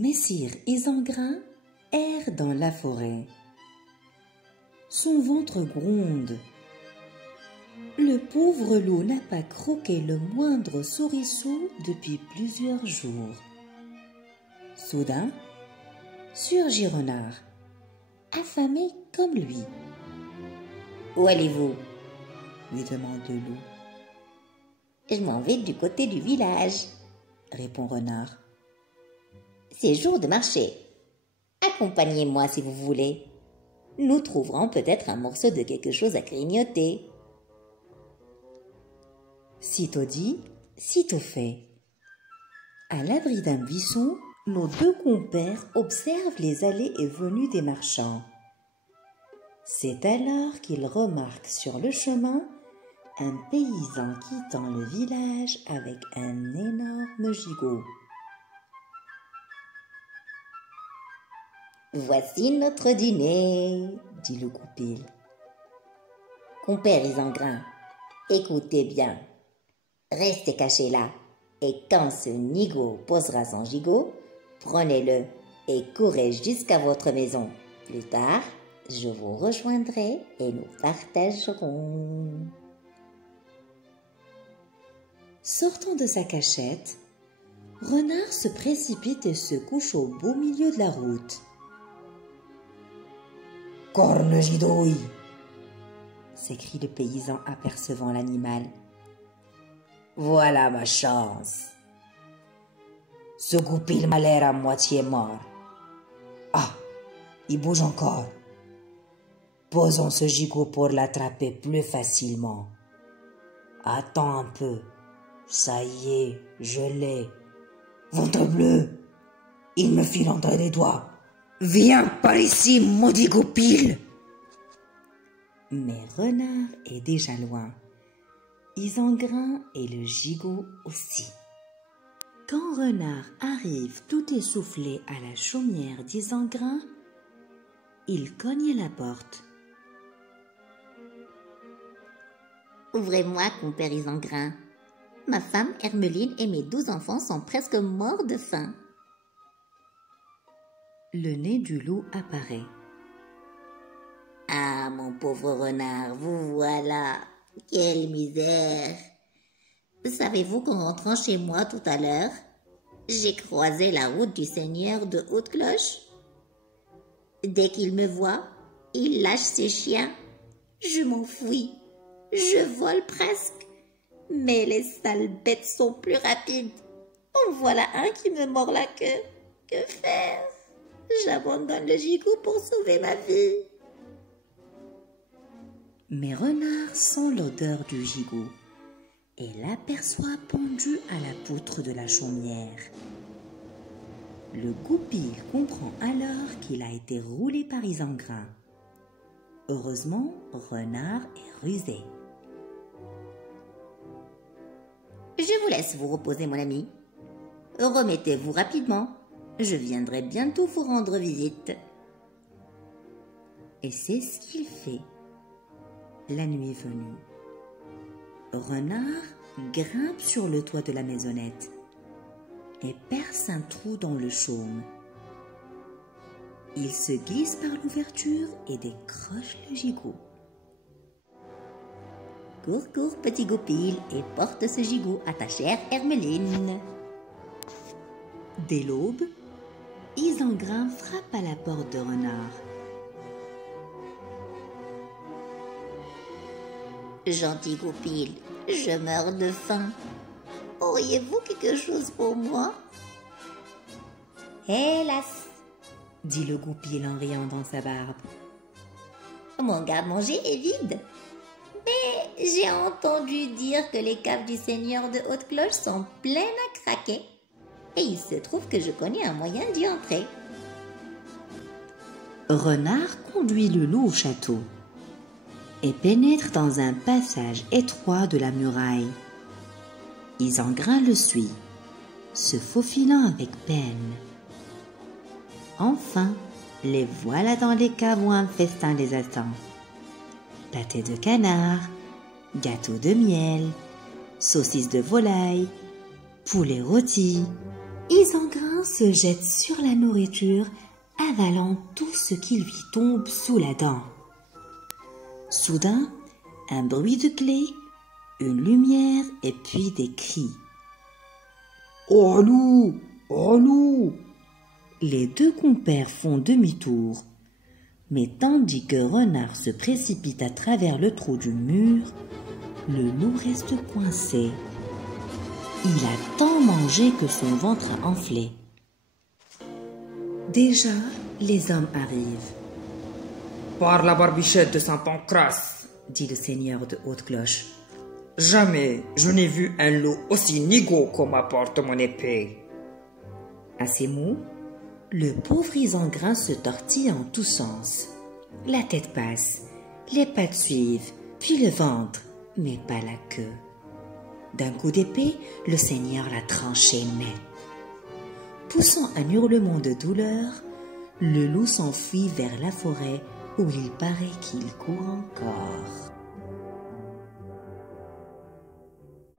Messire Isengrin erre dans la forêt. Son ventre gronde. Le pauvre loup n'a pas croqué le moindre sorisseau depuis plusieurs jours. Soudain, surgit Renard, affamé comme lui. « Où allez-vous » lui demande le loup. « Je m'en vais du côté du village » répond Renard. « C'est jour de marché. Accompagnez-moi si vous voulez. Nous trouverons peut-être un morceau de quelque chose à grignoter. » Sitôt dit, sitôt fait. À l'abri d'un buisson, nos deux compères observent les allées et venues des marchands. C'est alors qu'ils remarquent sur le chemin un paysan quittant le village avec un énorme gigot. « Voici notre dîner, » dit le goupil. « Compère Isengrin, écoutez bien. Restez cachés là, et quand ce nigaud posera son gigot, prenez-le et courez jusqu'à votre maison. Plus tard, je vous rejoindrai et nous partagerons. » Sortant de sa cachette, Renard se précipite et se couche au beau milieu de la route. « Corne gidouille !» s'écrie le paysan apercevant l'animal. « Voilà ma chance. Ce goupil m'a l'air à moitié mort. Ah, il bouge encore. Posons ce gigot pour l'attraper plus facilement. Attends un peu. Ça y est, je l'ai. Ventre bleu, il me file entre les doigts. Viens par ici, maudit goupil !» Mais Renard est déjà loin. Isengrin et le gigot aussi. Quand Renard arrive tout essoufflé à la chaumière d'Isengrin, il cogne à la porte. « Ouvrez-moi, compère Isengrin. Ma femme Hermeline et mes 12 enfants sont presque morts de faim. » Le nez du loup apparaît. « Ah, mon pauvre renard, vous voilà. Quelle misère! Savez-vous qu'en rentrant chez moi tout à l'heure, j'ai croisé la route du seigneur de Haute-Cloche? Dès qu'il me voit, il lâche ses chiens. Je m'enfuis. Je vole presque. Mais les sales bêtes sont plus rapides. En voilà un qui me mord la queue. Que faire? J'abandonne le gigot pour sauver ma vie. » Mais Renard sent l'odeur du gigot et l'aperçoit pendu à la poutre de la chaumière. Le goupil comprend alors qu'il a été roulé par Isengrin. Heureusement, Renard est rusé. « Je vous laisse vous reposer, mon ami. Remettez-vous rapidement. Je viendrai bientôt vous rendre visite. » Et c'est ce qu'il fait. La nuit venue, Renard grimpe sur le toit de la maisonnette et perce un trou dans le chaume. Il se glisse par l'ouverture et décroche le gigot. « Cours, cours, petit goupil, et porte ce gigot à ta chère Hermeline. » Dès l'aube, Isengrin frappe à la porte de Renard. « Gentil goupil, je meurs de faim. Auriez-vous quelque chose pour moi? »« Hélas !» dit le goupil en riant dans sa barbe. « Mon garde-manger est vide. Mais j'ai entendu dire que les caves du seigneur de Haute-Cloche sont pleines à craquer. Et il se trouve que je connais un moyen d'y entrer. » Renard conduit le loup au château et pénètre dans un passage étroit de la muraille. Isengrin le suit, se faufilant avec peine. Enfin, les voilà dans les caves où un festin les attend. Pâté de canard, gâteau de miel, saucisses de volaille, poulet rôti. Isengrin Isengrin se jette sur la nourriture, avalant tout ce qui lui tombe sous la dent. Soudain, un bruit de clé, une lumière et puis des cris. « Oh loup! Oh loup !» Les deux compères font demi-tour. Mais tandis que Renard se précipite à travers le trou du mur, le loup reste coincé. Il a tant mangé que son ventre a enflé. Déjà, les hommes arrivent. « Par la barbichette de Saint-Pancrace, » dit le seigneur de Haute-Cloche. « Jamais je n'ai vu un loup aussi nigaud qu'on m'apporte mon épée. » À ces mots, le pauvre Isengrin se tortille en tous sens. La tête passe, les pattes suivent, puis le ventre, mais pas la queue. D'un coup d'épée, le seigneur l'a tranché net. Poussant un hurlement de douleur, le loup s'enfuit vers la forêt où il paraît qu'il court encore.